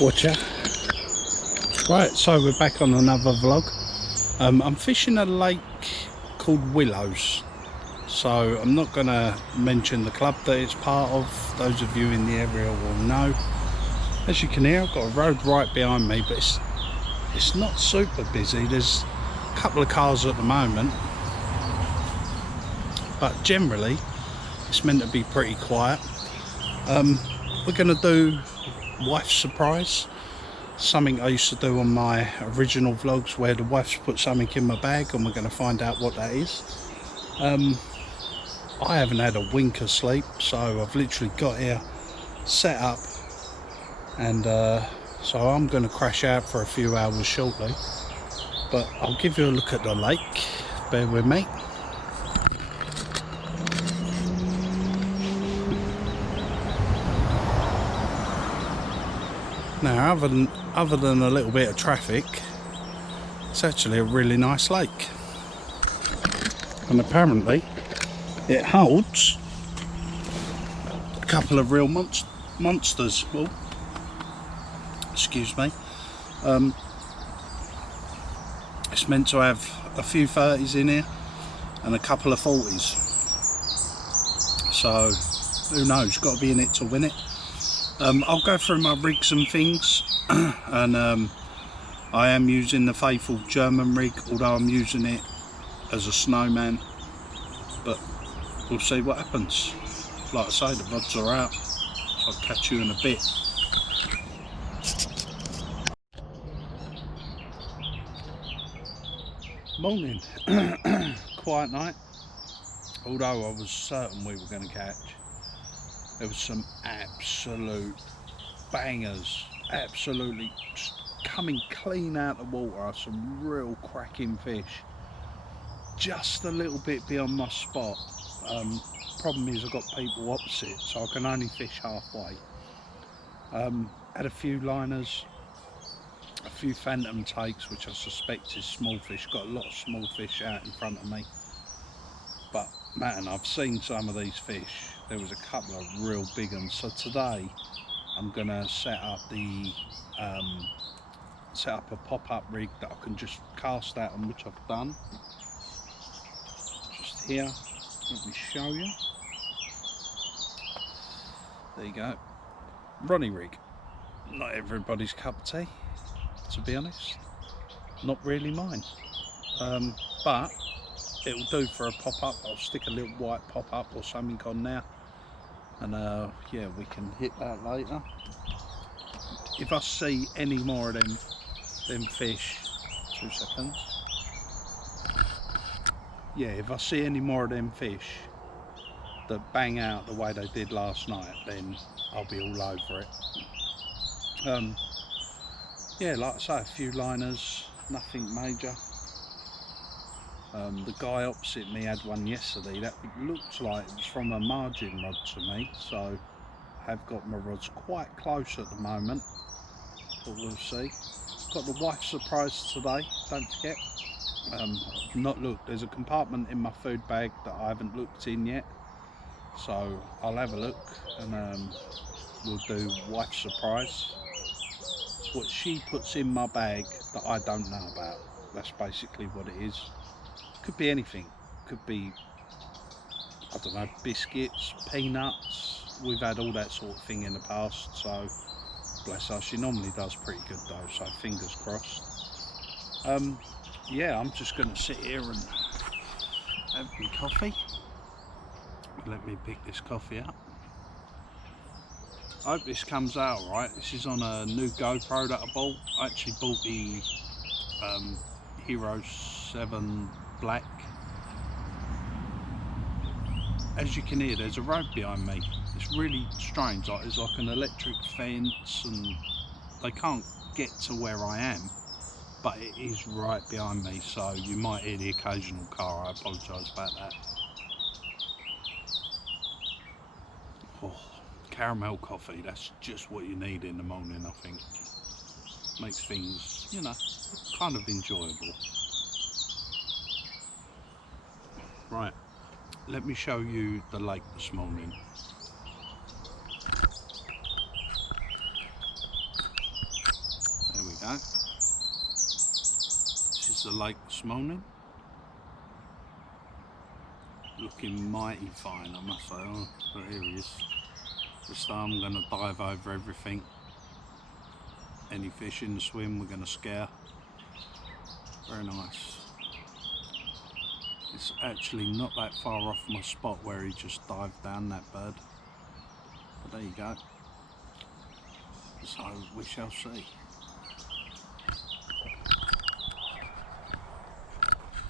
Watcher. Right, so we're back on another vlog. I'm fishing a lake called Willows, so I'm not going to mention the club that it's part of. Those of you in the area will know. As you can hear, I've got a road right behind me, but it's not super busy. There's a couple of cars at the moment, but generally it's meant to be pretty quiet. We're going to do wife's surprise, something I used to do on my original vlogs where the wife's put something in my bag and we're going to find out what that is. I haven't had a wink of sleep, so I've literally got here, set up, and so I'm going to crash out for a few hours shortly, but I'll give you a look at the lake. Bear with me. Now, other than a little bit of traffic, it's actually a really nice lake, and apparently it holds a couple of real monsters. Oh, excuse me. It's meant to have a few 30s in here and a couple of 40s, so who knows, got to be in it to win it. I'll go through my rigs and things, and I am using the faithful German rig, although I'm using it as a snowman, but we'll see what happens. Like I say, the rods are out, so I'll catch you in a bit. Morning. Quiet night, although I was certain we were going to catch. There was some absolute bangers, absolutely coming clean out of the water, some real cracking fish. Just a little bit beyond my spot. Problem is I've got people opposite, so I can only fish halfway. Had a few liners, a few phantom takes, which I suspect is small fish. Got a lot of small fish out in front of me. But man, I've seen some of these fish. There was a couple of real big ones. So today I'm gonna set up a pop-up rig that I can just cast out on, which I've done. Just here, let me show you. There you go. Ronnie rig. Not everybody's cup of tea, to be honest. Not really mine. But it'll do for a pop-up. I'll stick a little white pop-up or something on there, and yeah, we can hit that later. If I see any more of them fish, 2 seconds. Yeah, if I see any more of them fish that bang out the way they did last night, then I'll be all over it. Yeah, like I say, a few liners, nothing major. The guy opposite me had one yesterday that looked like it was from a margin rod to me, so I have got my rods quite close at the moment, but we'll see. Got the wife's surprise today, don't forget. I've not looked. There's a compartment in my food bag that I haven't looked in yet, so I'll have a look, and we'll do wife's surprise. It's what she puts in my bag that I don't know about. That's basically what it is. Could be anything. Could be, I don't know, biscuits, peanuts. We've had all that sort of thing in the past, so bless her. She normally does pretty good though, so fingers crossed. Yeah, I'm just going to sit here and have my coffee. Let me pick this coffee up. I hope this comes out alright. This is on a new GoPro that I bought. I actually bought the Hero 7 Black. As you can hear, there's a road behind me. It's really strange. Like, there's like an electric fence and they can't get to where I am, but it is right behind me, so you might hear the occasional car. I apologise about that. Oh, caramel coffee, that's just what you need in the morning, I think. Makes things, you know, kind of enjoyable. Right, let me show you the lake this morning. go. This is the lake this morning. Looking mighty fine, I must say. Oh, but here he is. This time I'm going to dive over everything. Any fish in the swim we're going to scare. Very nice. It's actually not that far off my spot where he just dived down, that bird. But there you go. So we shall see.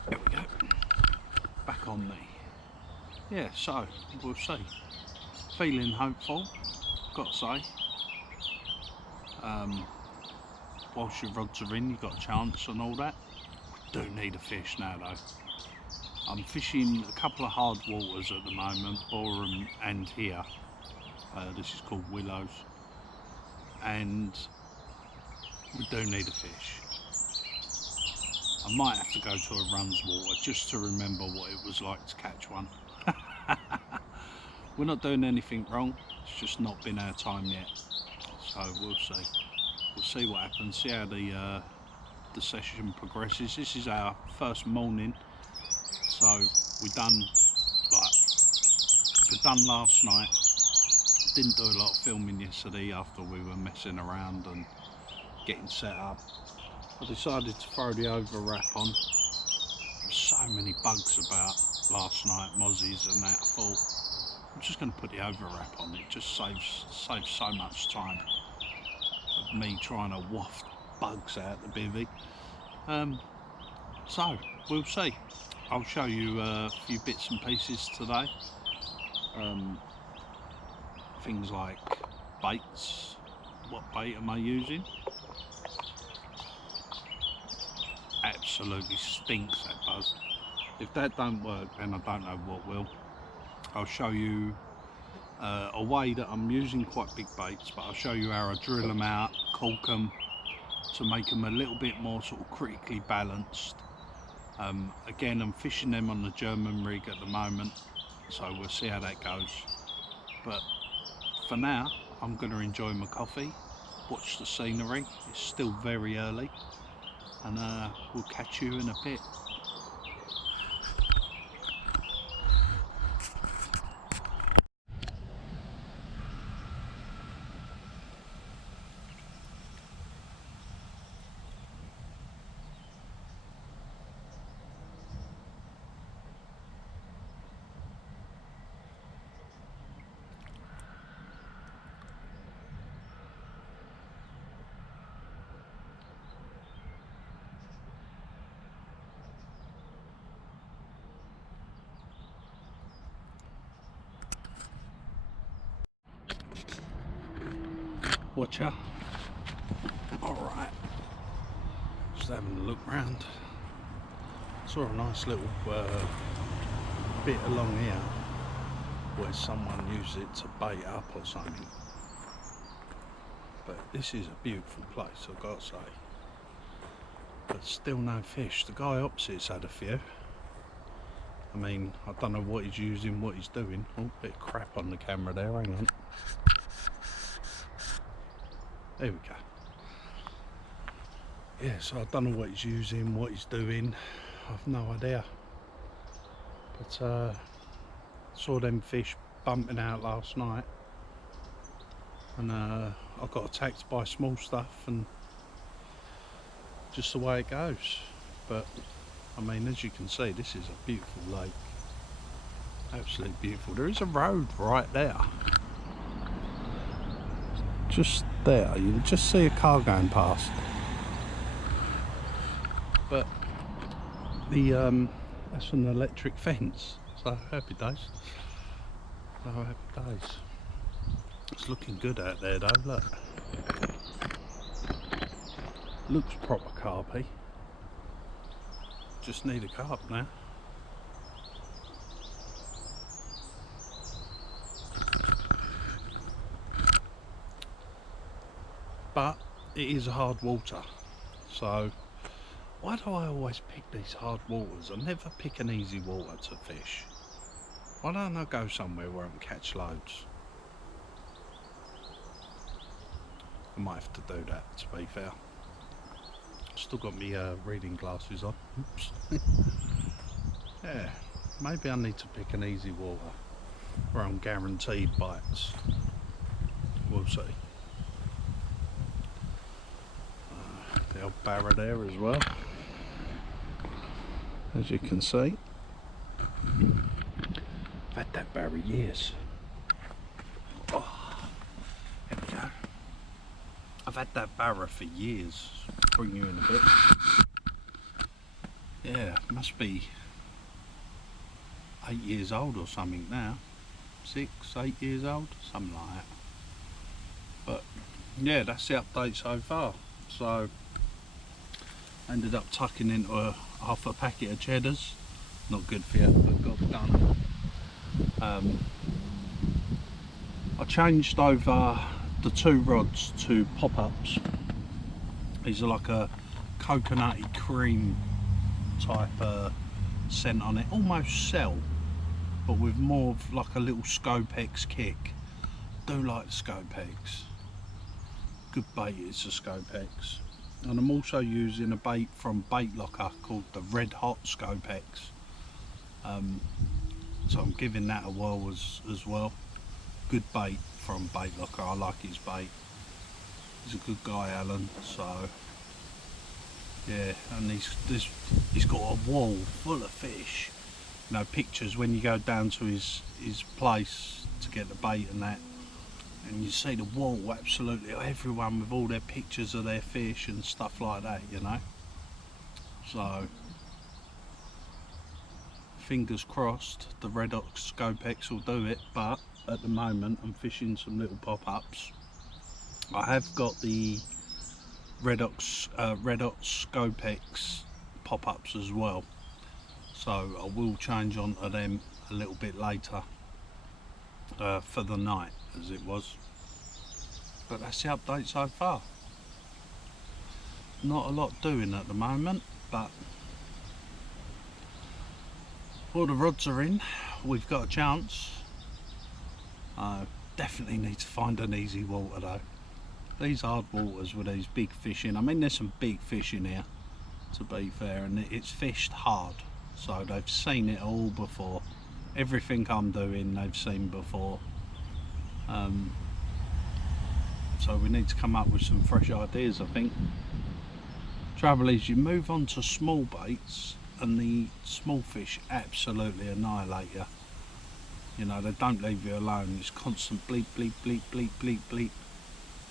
There we go. Back on me. Yeah, so we'll see. Feeling hopeful, got to say. Whilst your rods are in, you've got a chance and all that. We do need a fish now though. I'm fishing a couple of hard waters at the moment, Boreham and here. This is called Willows. And we do need a fish. I might have to go to a runs water just to remember what it was like to catch one. We're not doing anything wrong, it's just not been our time yet. So we'll see. We'll see what happens, see how the session progresses. This is our first morning. So we done last night. Didn't do a lot of filming yesterday after we were messing around and getting set up. I decided to throw the over wrap on. There were so many bugs about last night, mozzies and that. I thought I'm just going to put the over wrap on. It just saves so much time of me trying to waft bugs out the bivvy. So we'll see. I'll show you a few bits and pieces today. Things like baits. What bait am I using? Absolutely stinks, that buzz. If that don't work, then I don't know what will. I'll show you a way that I'm using quite big baits, but I'll show you how I drill them out, cork them to make them a little bit more sort of critically balanced. Again, I'm fishing them on the German rig at the moment, so we'll see how that goes. But for now, I'm going to enjoy my coffee, watch the scenery. It's still very early, and we'll catch you in a bit. Watcher. Alright, just having a look round. Saw a nice little bit along here where someone used it to bait up or something. But this is a beautiful place, I've got to say. But still no fish. The guy opposite's had a few. I mean, I don't know what he's using, what he's doing. Oh, bit of crap on the camera there, hang on. There we go. Yeah, so I don't know what he's using, what he's doing. I've no idea. But saw them fish bumping out last night, and I got attacked by small stuff, and just the way it goes. But I mean, as you can see, this is a beautiful lake. Absolutely beautiful. There is a road right there. Just there, you just see a car going past. But the that's an electric fence, so happy days. So happy days. It's looking good out there though, look. Looks proper carpy. Just need a carp now. But it is hard water, so why do I always pick these hard waters? I never pick an easy water to fish. Why don't I go somewhere where I can catch loads? I might have to do that, to be fair. Still got me reading glasses on. Oops. Yeah, maybe I need to pick an easy water where I'm guaranteed bites. We'll see. The old barra there as well, as you can see. I've had that barra years. Oh, there we go. I've had that barra for years. Bring you in a bit. Yeah, must be 8 years old or something now. 6, 8 years old, something like that. But yeah, that's the update so far. So ended up tucking into half a packet of cheddars. Not good for you, but got done. I changed over the 2 rods to pop-ups. These are like a coconutty cream type scent on it, almost cell, but with more of like a little Scopex kick. Do like the Scopex. Good bait is the Scopex. And I'm also using a bait from Bait Locker called the Red Hot Scopex. So I'm giving that a whirl as well. Good bait from Bait Locker. I like his bait. He's a good guy, Alan. So yeah, and he's got a wall full of fish. You know, pictures when you go down to his place to get the bait and that, and you see the wall, absolutely everyone with all their pictures of their fish and stuff like that, you know. So fingers crossed the Red Hot Scopex will do it, but at the moment I'm fishing some little pop-ups. I have got the Red Hot Scopex pop-ups as well, so I will change onto them a little bit later for the night, as it was. But that's the update so far. Not a lot doing at the moment, but all the rods are in. We've got a chance. Definitely need to find an easy water though. These hard waters with these big fish in. I mean, there's some big fish in here, to be fair, and it's fished hard, so they've seen it all before. Everything I'm doing they've seen before. So we need to come up with some fresh ideas, I think. Trouble is, you move on to small baits and the small fish absolutely annihilate you. You know, they don't leave you alone. It's constant bleep, bleep, bleep, bleep, bleep, bleep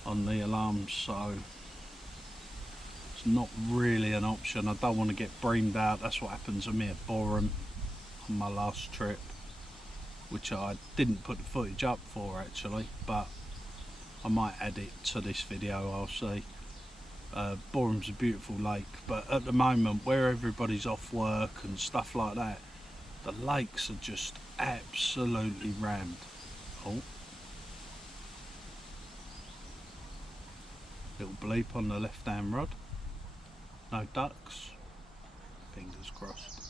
on the alarms, so it's not really an option. I don't want to get breamed out. That's what happened to me at Boreham on my last trip, which I didn't put the footage up for actually, but I might add it to this video, I'll see. Boreham's a beautiful lake, but at the moment where everybody's off work and stuff like that, the lakes are just absolutely rammed. Oh, little bleep on the left hand rod. No ducks, fingers crossed.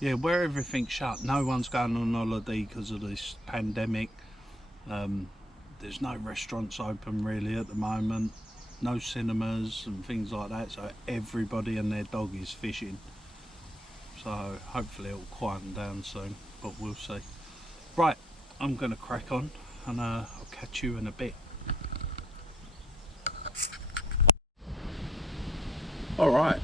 Yeah, where everything's shut, no one's going on holiday because of this pandemic. There's no restaurants open really at the moment, no cinemas and things like that, so everybody and their dog is fishing. So hopefully it'll quieten down soon, but we'll see. Right, I'm going to crack on and I'll catch you in a bit. Alright,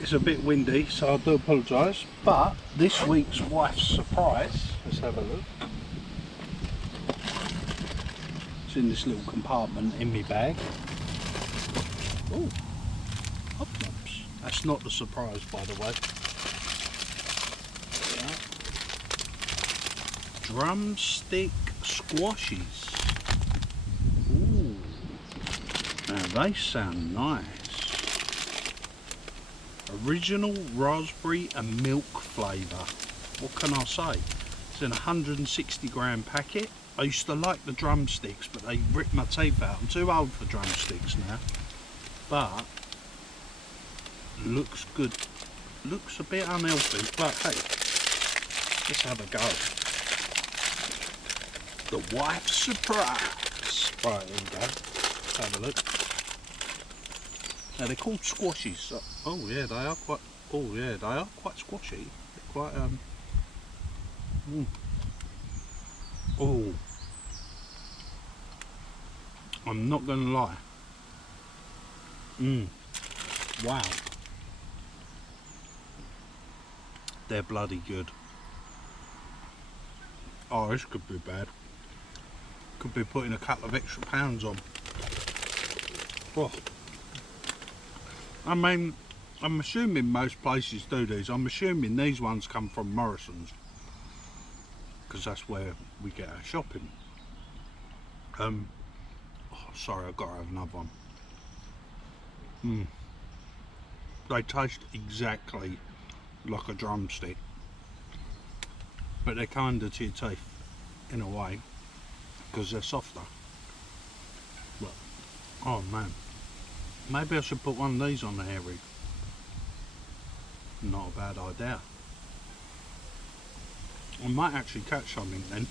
it's a bit windy, so I do apologise, but this week's wife's surprise, let's have a look. It's in this little compartment in my bag. Oh, hop lumps. That's not the surprise, by the way. Yeah. Drumstick squashes. Ooh, now they sound nice. Original raspberry and milk flavour. What can I say? It's in a 160 gram packet. I used to like the drumsticks, but they ripped my teeth out. I'm too old for drumsticks now. But looks good. Looks a bit unhealthy, but hey, let's have a go. The wife's surprise. Right, here we go. Let's have a look. Now they're called squashies. So, oh yeah, they are quite. Oh yeah, they are quite squashy. They're quite Oh, I'm not gonna lie. Wow, they're bloody good. Oh, this could be bad. Could be putting a couple of extra pounds on. Oh. I mean, I'm assuming most places do these. I'm assuming these ones come from Morrison's, because that's where we get our shopping. Oh, sorry, I've got to have another one. They taste exactly like a drumstick, but they're kinder to your teeth in a way, because they're softer. But, oh man, maybe I should put one of these on the hair rig. Not a bad idea. I might actually catch something then,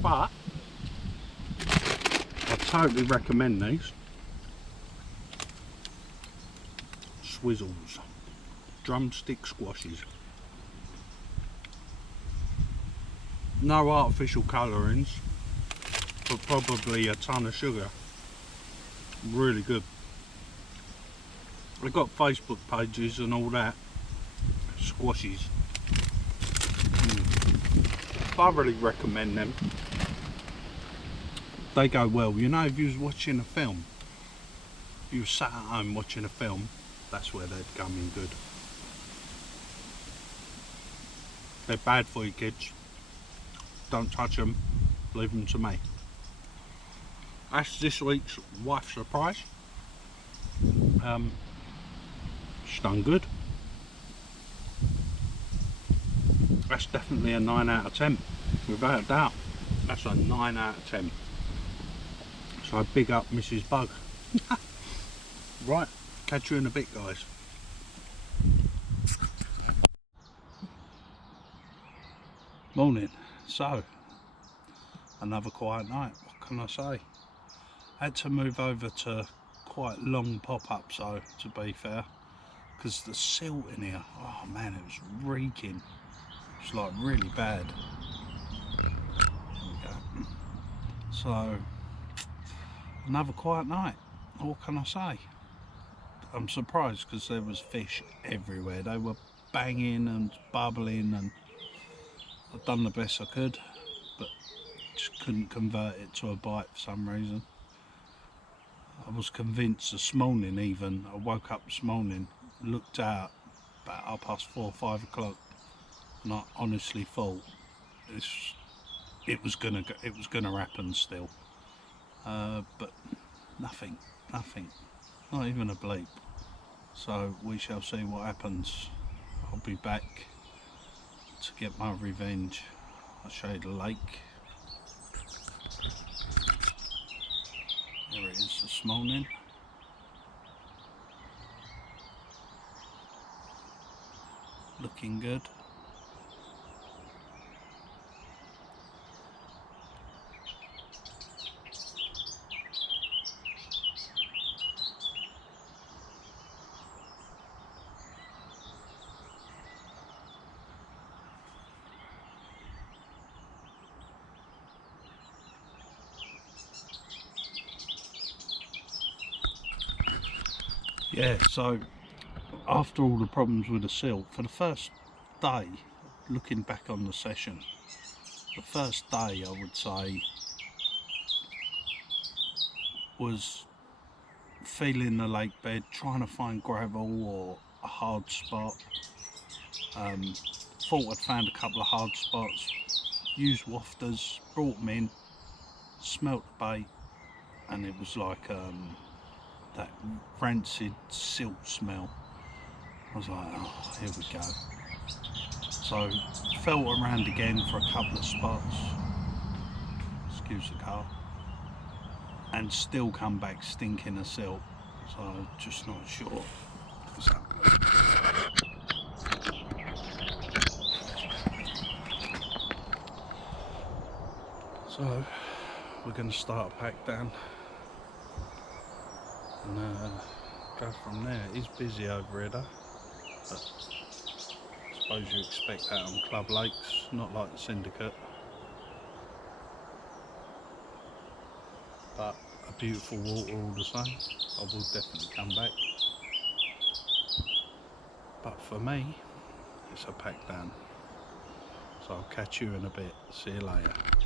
but I totally recommend these. Swizzles, drumstick squashes. No artificial colourings, but probably a ton of sugar. Really good. They've got Facebook pages and all that. Squashies. Thoroughly recommend them. They go well. You know, if you was watching a film, if you were sat at home watching a film, that's where they'd come in good. They're bad for you kids. Don't touch them. Leave them to me. That's this week's wife surprise. She's done good. That's definitely a 9 out of 10, without a doubt. That's a 9 out of 10. So big up Mrs. Bug. Right, catch you in a bit, guys. Morning. So, another quiet night. What can I say? Had to move over to quite long pop-up, so to be fair, because the silt in here, oh man, it was reeking. It was like really bad. There we go. So, another quiet night. What can I say? I'm surprised because there was fish everywhere. They were banging and bubbling, and I've done the best I could, but just couldn't convert it to a bite for some reason. I was convinced this morning, even I woke up this morning, looked out about 4:30, 5 o'clock, and I honestly thought it was gonna happen still, but nothing, not even a bleep. So we shall see what happens. I'll be back to get my revenge. I'll show you the lake. There it is this morning. Looking good. Yeah, so after all the problems with the silt, for the first day, looking back on the session, the first day I would say was feeling the lake bed, trying to find gravel or a hard spot. Thought I'd found a couple of hard spots, used wafters, brought them in, smelt the bait, and it was like that rancid silt smell. I was like, oh, here we go. So felt around again for a couple of spots, excuse the car, and still come back stinking of silt. So I'm just not sure what's happening. So we're going to start a pack down. and go from there. It is busy over here though, but I suppose you expect that on club lakes, not like the Syndicate. But a beautiful water all the same. I will definitely come back. But for me, it's a pack down. So I'll catch you in a bit. See you later.